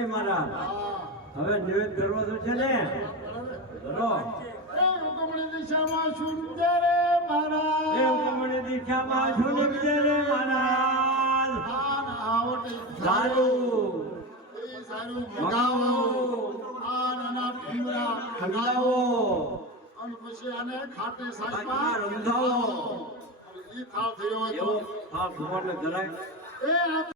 નહીં મારા. હવે નિવેદ કરવો તો છે ને. કરો. હુકમની દિશામાં સુનજે રે મહારાજ. હુકમની દિશામાં સુનજે રે મહારાજ. સારું. સારું મગાવો. આના ભીમરા ખંડાવો. અને પછી આને ખાટે સાચમાં રંધાવો. ઈ થાળ થયો એવો હા ભગવાનને ધરાય.